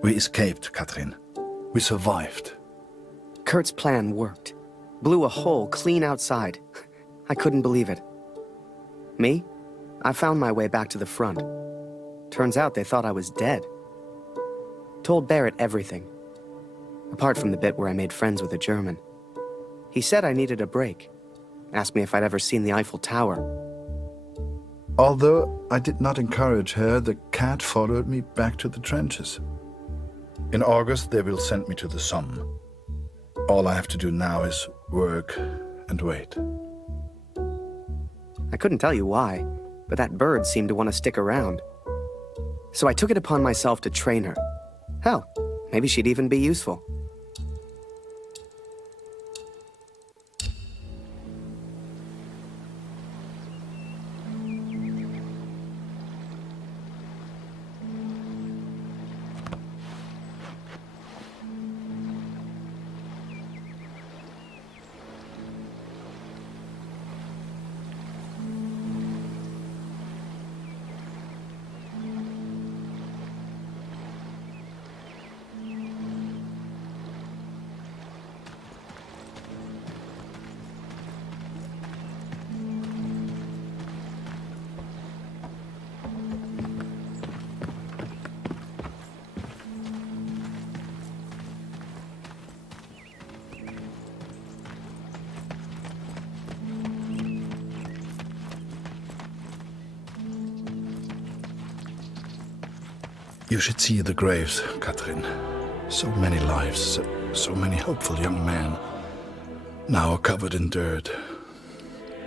We escaped, Katrin. We survived. Kurt's plan worked. Blew a hole clean outside. I couldn't believe it. Me? I found my way back to the front. Turns out they thought I was dead. Told Barrett everything. Apart from the bit where I made friends with a German. He said I needed a break. Asked me if I'd ever seen the Eiffel Tower. Although I did not encourage her, the cat followed me back to the trenches. In August, they will send me to the Somme. All I have to do now is work and wait. I couldn't tell you why, but that bird seemed to want to stick around. So I took it upon myself to train her. Hell, maybe she'd even be useful. You should see the graves, Katrin. So many lives, so many hopeful young men, now covered in dirt.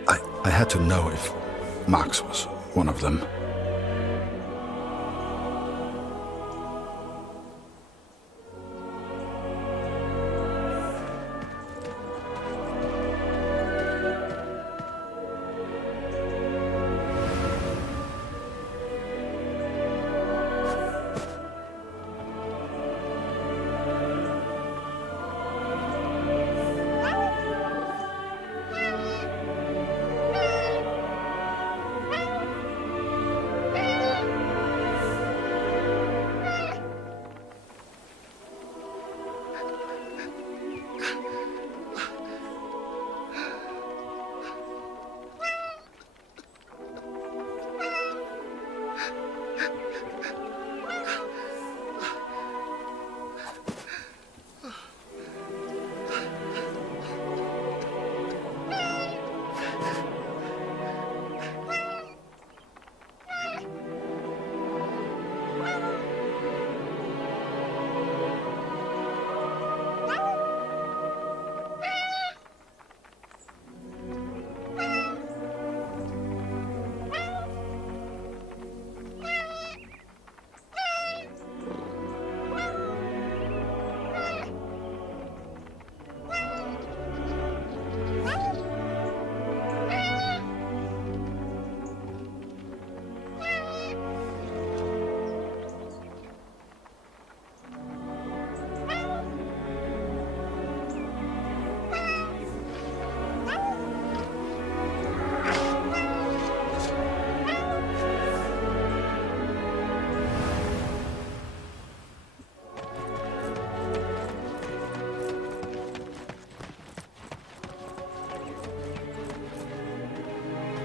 I had to know if Max was one of them.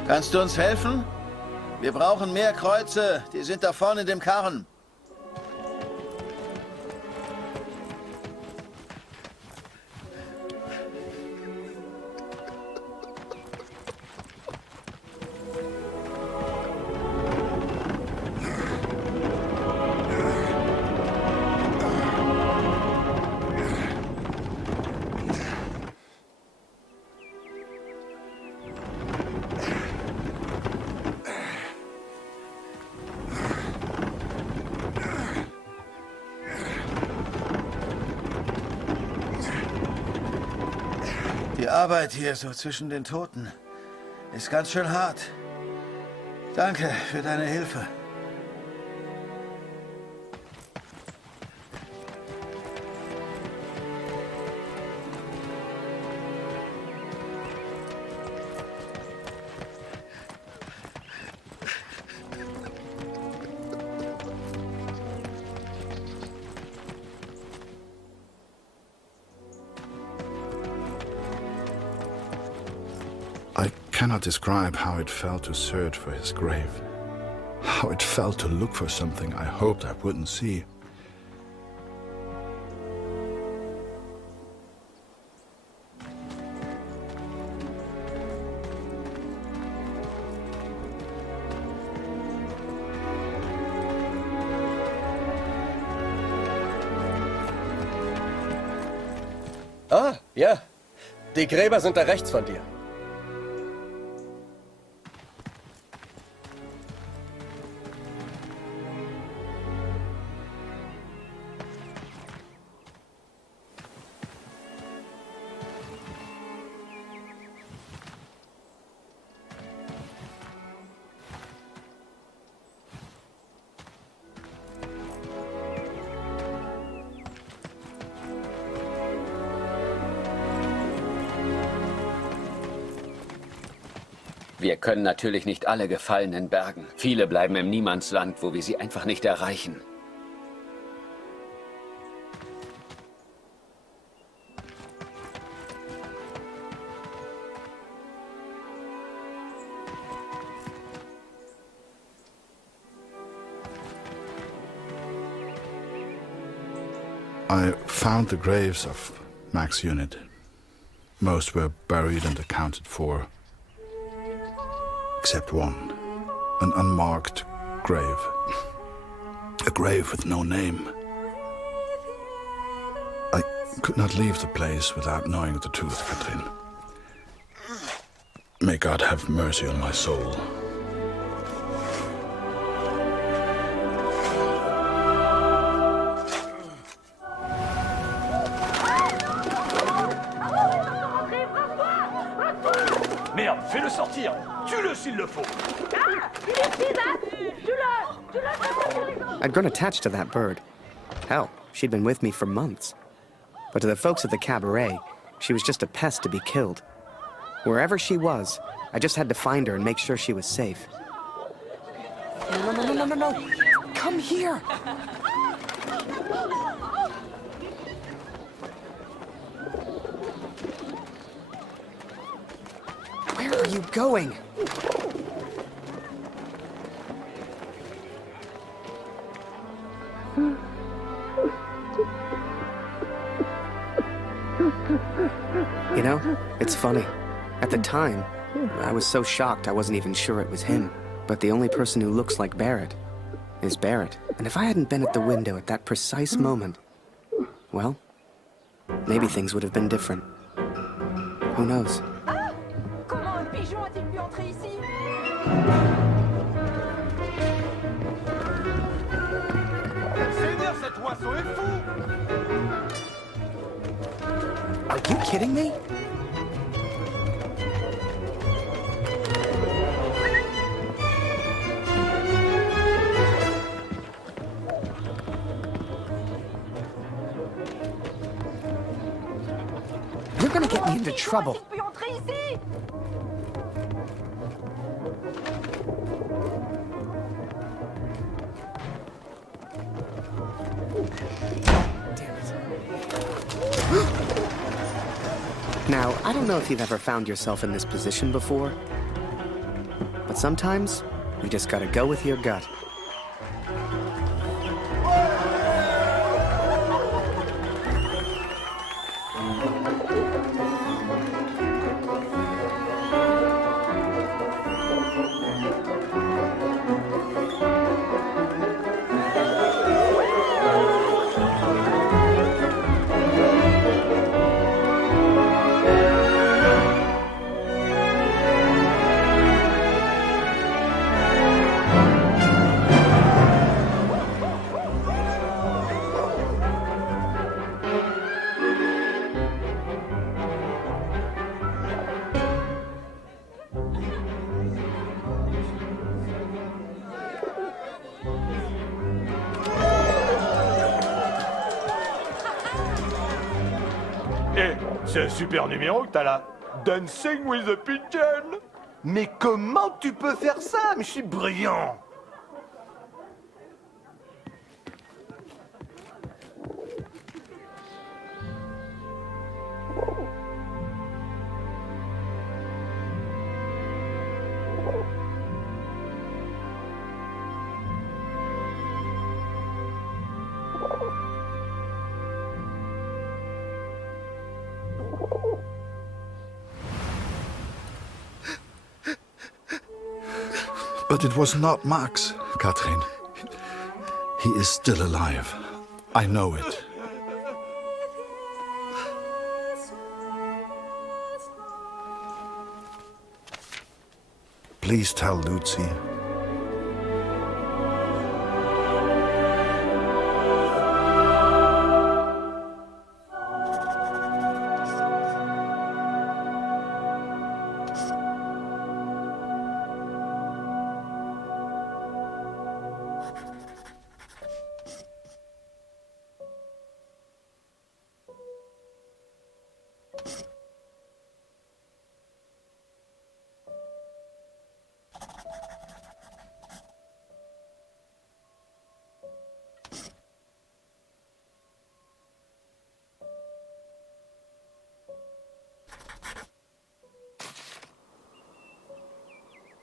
Kannst du uns helfen? Wir brauchen mehr Kreuze. Die sind da vorne in dem Karren. Die Arbeit hier so zwischen den Toten ist ganz schön hart. Danke für deine Hilfe. cannot describe how it felt to search for his grave. How it felt to look for something I hoped I wouldn't see. Ah, ja. Die Gräber sind da rechts von dir. Wir können natürlich nicht alle Gefallenen bergen. Viele bleiben im Niemandsland, wo wir sie einfach nicht erreichen. I found the graves of Mac's unit. Most were buried and accounted for. Except one. An unmarked grave. A grave with no name. I could not leave the place without knowing the truth, Katrin. May God have mercy on my soul. Merde, fais-le sortir! Tue-le s'il le faut! I'd grown attached to that bird. Hell, she'd been with me for months. But to the folks at the cabaret, she was just a pest to be killed. Wherever she was, I just had to find her and make sure she was safe. No. Come here! Where are you going? You know, it's funny. At the time, I was so shocked I wasn't even sure it was him. But the only person who looks like Barrett is Barrett. And if I hadn't been at the window at that precise moment, well, maybe things would have been different. Who knows? Comment un pigeon a-t-il pu entrer ici? Seigneur, cet oiseau est fou! Are you kidding me? You're gonna get me into trouble. Pu entrer ici? Now, I don't know if you've ever found yourself in this position before, but sometimes you just gotta go with your gut. C'est un super numéro que t'as là. Dancing with the Pigeon. Mais comment tu peux faire ça? Mais je suis brillant. But it was not Max, Katrin. He is still alive. I know it. Please tell Lucy.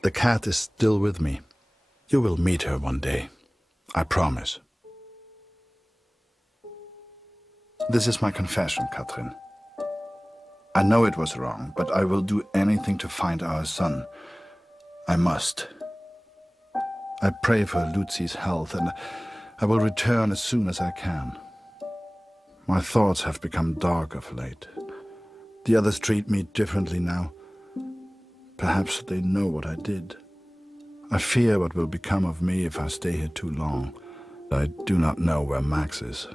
The cat is still with me. You will meet her one day. I promise. This is my confession, Katrin. I know it was wrong, but I will do anything to find our son. I must. I pray for Lucy's health, and I will return as soon as I can. My thoughts have become dark of late. The others treat me differently now. Perhaps they know what I did. I fear what will become of me if I stay here too long. I do not know where Max is,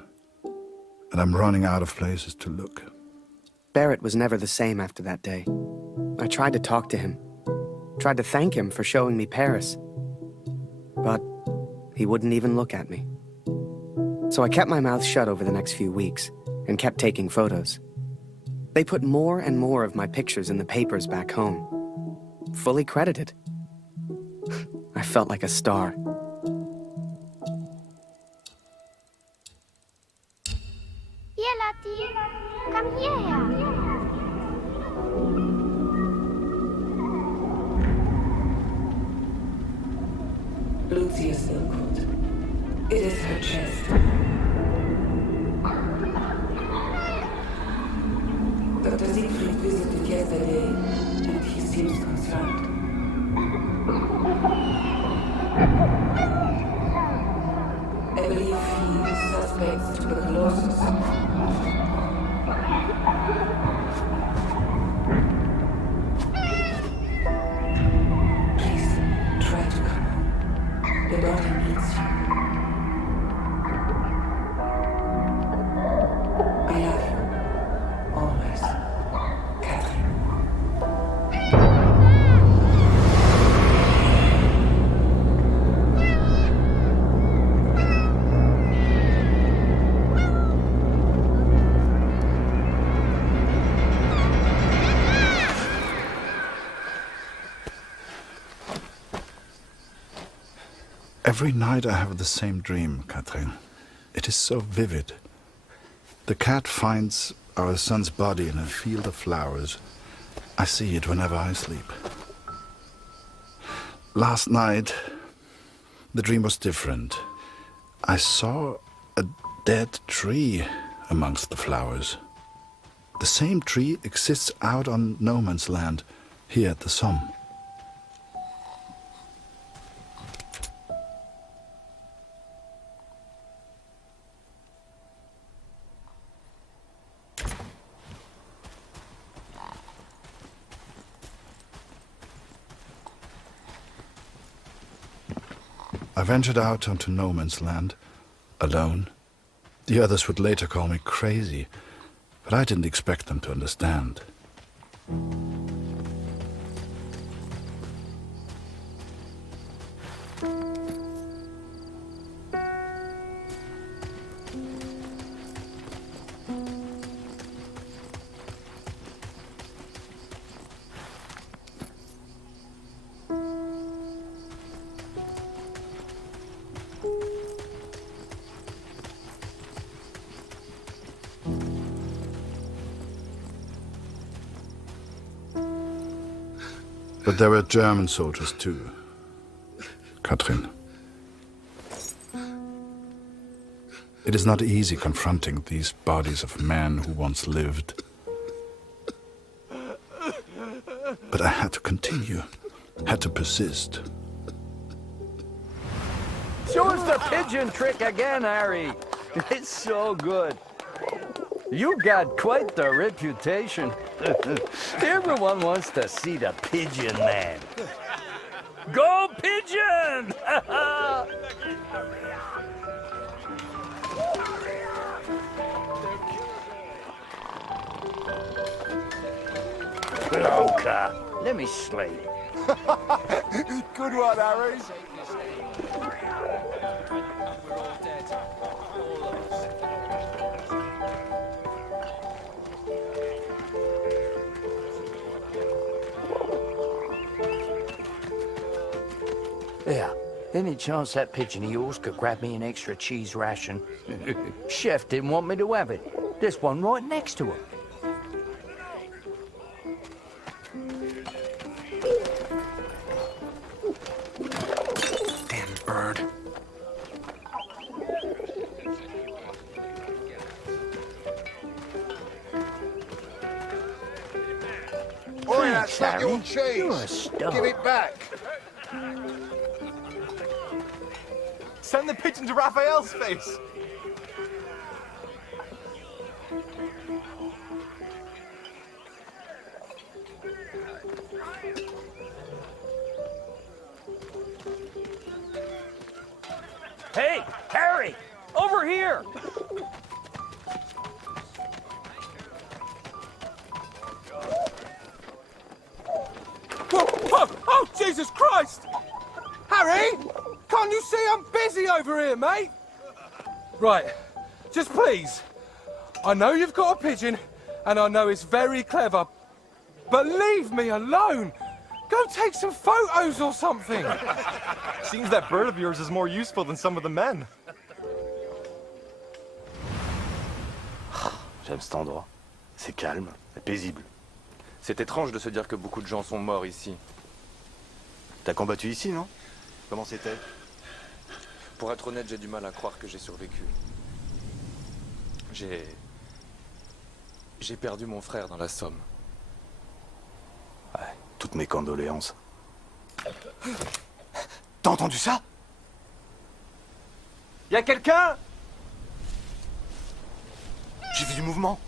and I'm running out of places to look. Barrett was never the same after that day. I tried to talk to him, tried to thank him for showing me Paris, but he wouldn't even look at me. So I kept my mouth shut over the next few weeks and kept taking photos. They put more and more of my pictures in the papers back home, fully credited. I felt like a star. Here, Lottie. Komm hierher. Lucy is still cold. It is her chest. Dr. Siegfried visited yesterday, and he seems concerned. I believe he suspects tuberculosis. Please, try to come home. Your daughter needs you. I love you. Always. Catherine. Every night I have the same dream, Katrin. It is so vivid. The cat finds our son's body in a field of flowers. I see it whenever I sleep. Last night, the dream was different. I saw a dead tree amongst the flowers. The same tree exists out on no man's land, here at the Somme. I ventured out onto no man's land, alone. The others would later call me crazy, but I didn't expect them to understand. But there were German soldiers too, Katrin. It is not easy confronting these bodies of men who once lived. But I had to continue, had to persist. Show us the pigeon trick again, Harry. It's so good. You got quite the reputation. Everyone wants to see the Pigeon Man. Go Pigeon! Blanca, let me slay you. Good one, Harry. Yeah, any chance that pigeon of yours could grab me an extra cheese ration? Chef didn't want me to have it. There's one right next to him. Damn bird. Oi, that's not your Harry, you're a cheese. star. Give it back. Send the pigeon to Raphael's face. Hey, Harry, over here! Oh, Jesus Christ! Harry! Can't you see I'm busy over here, mate? Right, just please. I know you've got a pigeon, and I know it's very clever, but leave me alone! Go take some photos or something! Seems that bird of yours is more useful than some of the men. J'aime cet endroit. C'est calme, c'est paisible. C'est étrange de se dire que beaucoup de gens sont morts ici. T'as combattu ici, non? Comment c'était? Pour être honnête, j'ai du mal à croire que j'ai survécu. J'ai perdu mon frère dans la Somme. Ouais, toutes mes condoléances. T'as entendu ça? Y a quelqu'un? J'ai vu du mouvement.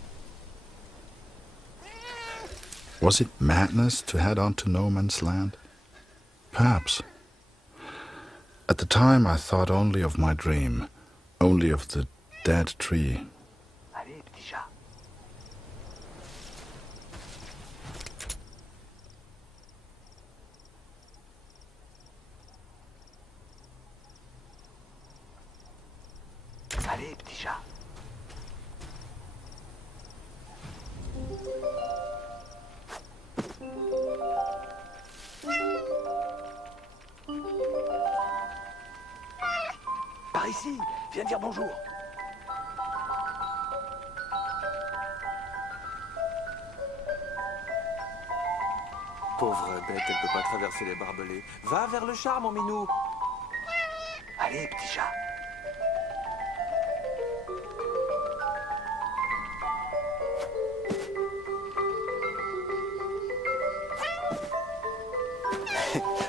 Was it madness to head on to no man's land? Perhaps. At the time I thought only of my dream, only of the dead tree. Allez, petit chat. Allez, petit chat. Par ici, viens dire bonjour. Pauvre bête, elle peut pas traverser les barbelés. Va vers le char, mon minou. Allez, petit chat.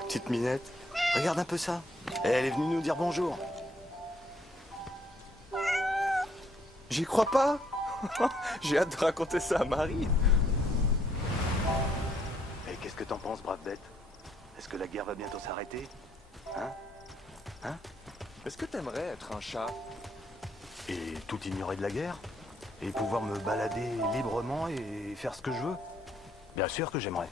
Petite minette, regarde un peu ça. Elle est venue nous dire bonjour. J'y crois pas. J'ai hâte de raconter ça à Marie. Et qu'est-ce que t'en penses, brave bête? Est-ce que la guerre va bientôt s'arrêter? Hein? Est-ce que t'aimerais être un chat? Et tout ignorer de la guerre? Et pouvoir me balader librement et faire ce que je veux? Bien sûr que j'aimerais.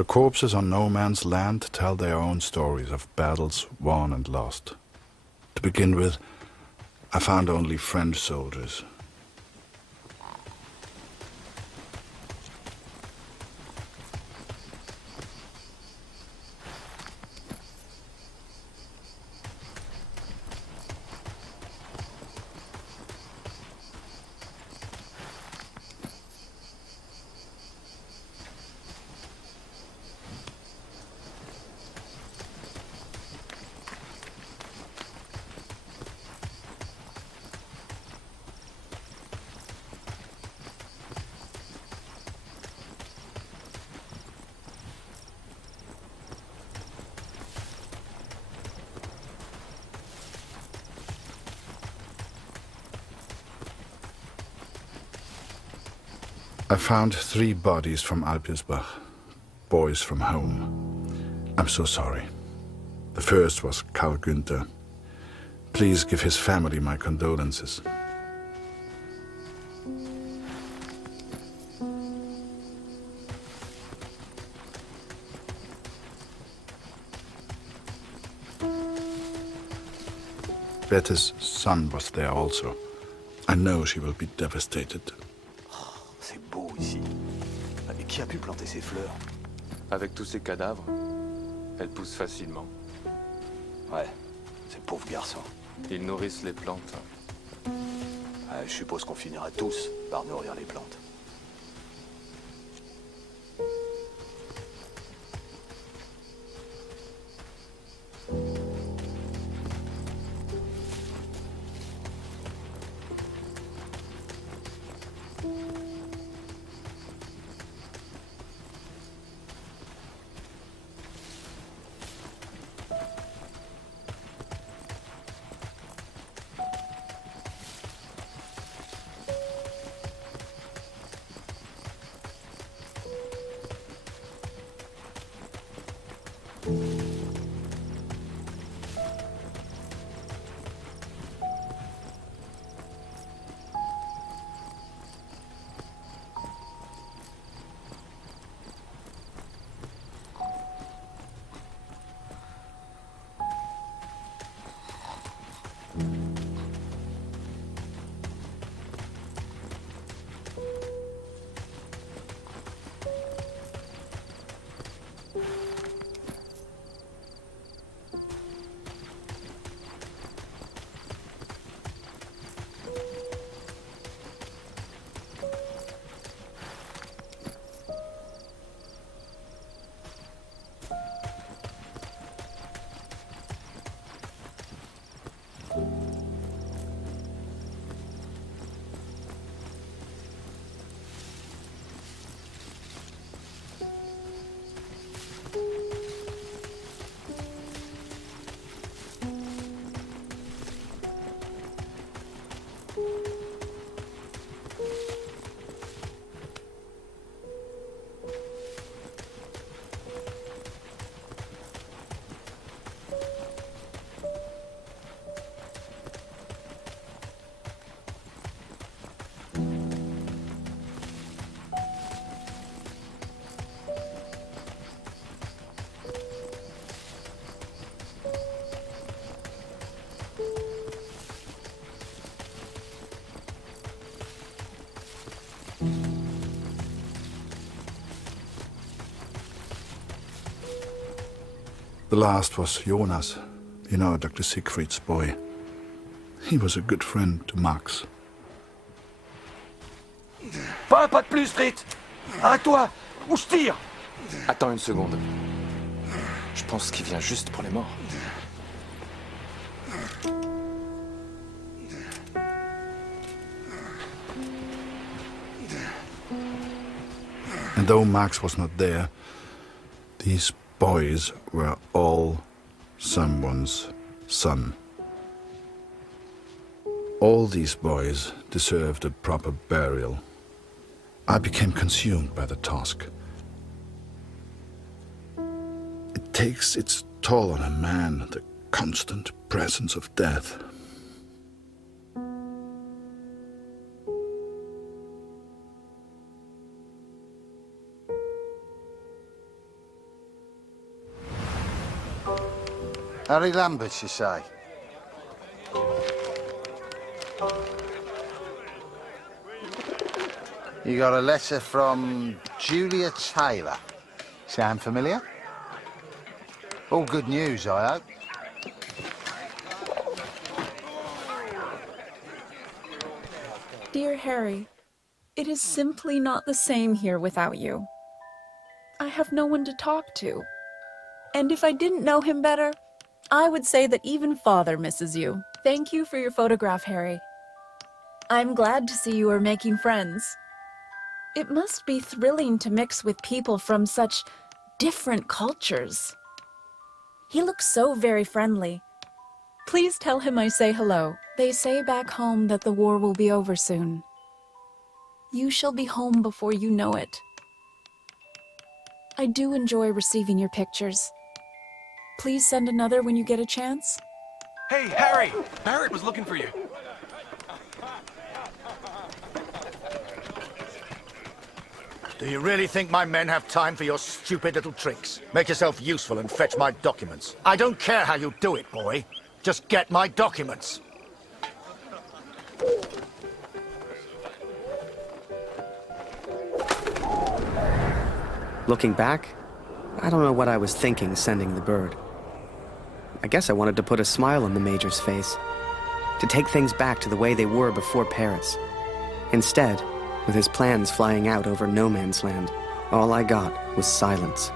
The corpses on no man's land tell their own stories of battles won and lost. To begin with, I found only French soldiers. I found 3 bodies from Alpirsbach, boys from home. I'm so sorry. The first was Karl Günther. Please give his family my condolences. Bette's son was there also. I know she will be devastated. C'est beau ici. Mais qui a pu planter ces fleurs? Avec tous ces cadavres, elles poussent facilement. Ouais, ces pauvres garçons. Ils nourrissent les plantes. Ouais, je suppose qu'on finira tous par nourrir les plantes. The last was Jonas, you know, Dr. Siegfried's boy. He was a good friend to Max. Pas un pas de plus, vite! Arrête-toi! Ou je tire! Attends une seconde. Je pense qu'il vient juste pour les morts. And though Max was not there, these boys were all someone's son. All these boys deserved a proper burial. I became consumed by the task. It takes its toll on a man, the constant presence of death. Harry Lambert, you say? You got a letter from Julia Taylor. Sound familiar? All good news, I hope. Dear Harry, it is simply not the same here without you. I have no one to talk to. And if I didn't know him better, I would say that even Father misses you. Thank you for your photograph, Harry. I'm glad to see you are making friends. It must be thrilling to mix with people from such different cultures. He looks so very friendly. Please tell him I say hello. They say back home that the war will be over soon. You shall be home before you know it. I do enjoy receiving your pictures. Please send another when you get a chance. Hey, Harry! Barrett was looking for you. Do you really think my men have time for your stupid little tricks? Make yourself useful and fetch my documents. I don't care how you do it, boy. Just get my documents. Looking back, I don't know what I was thinking sending the bird. I guess I wanted to put a smile on the Major's face, to take things back to the way they were before Paris. Instead, with his plans flying out over no man's land, all I got was silence.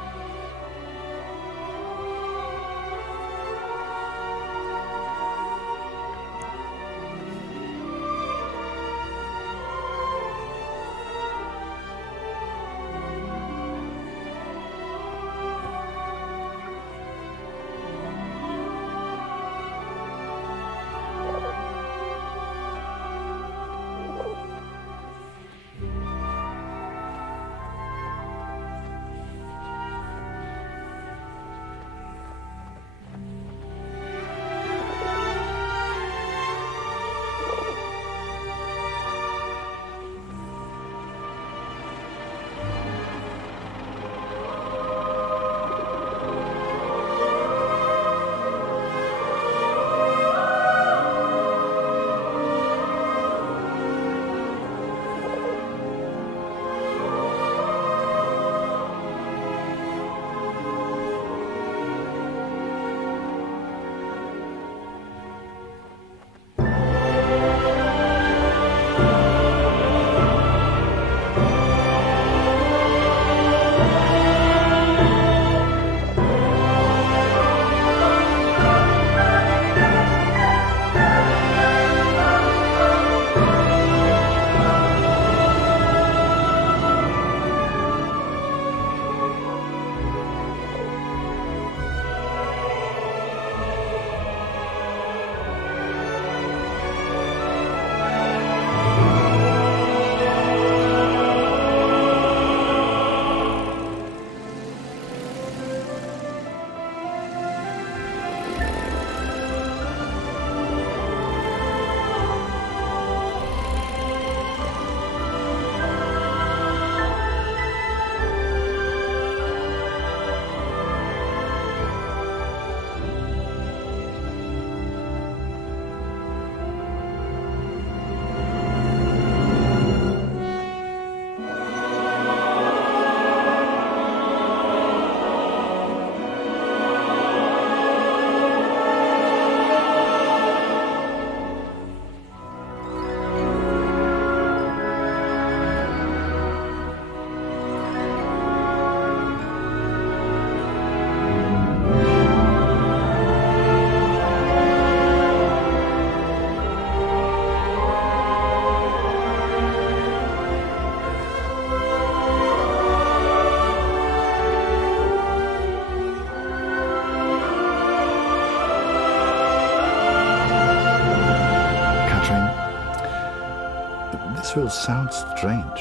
This will sound strange,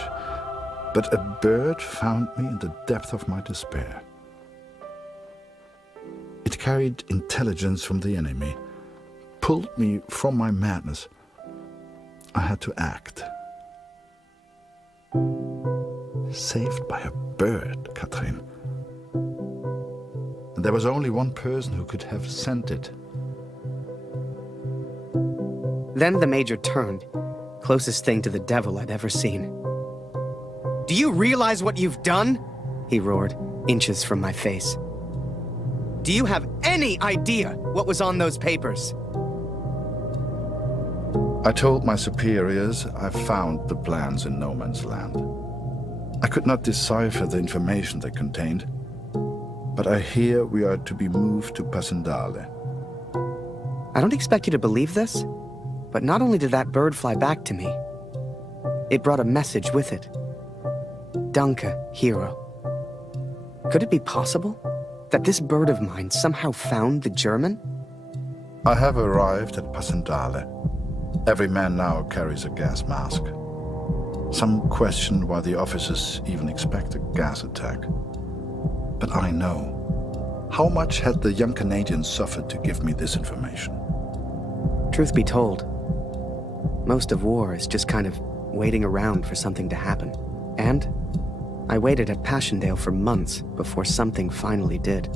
but a bird found me in the depth of my despair. It carried intelligence from the enemy, pulled me from my madness. I had to act. Saved by a bird, Katrin. And there was only one person who could have sent it. Then the Major turned, closest thing to the devil I'd ever seen. "Do you realize what you've done?" he roared, inches from my face. "Do you have any idea what was on those papers?" I told my superiors I found the plans in no man's land. I could not decipher the information they contained, but I hear we are to be moved to Passendale. I don't expect you to believe this, but not only did that bird fly back to me, it brought a message with it. Danke, hero. Could it be possible that this bird of mine somehow found the German? I have arrived at Passendale. Every man now carries a gas mask. Some question why the officers even expect a gas attack. But I know. How much had the young Canadian suffered to give me this information? Truth be told, most of war is just kind of waiting around for something to happen. And I waited at Passchendaele for months before something finally did.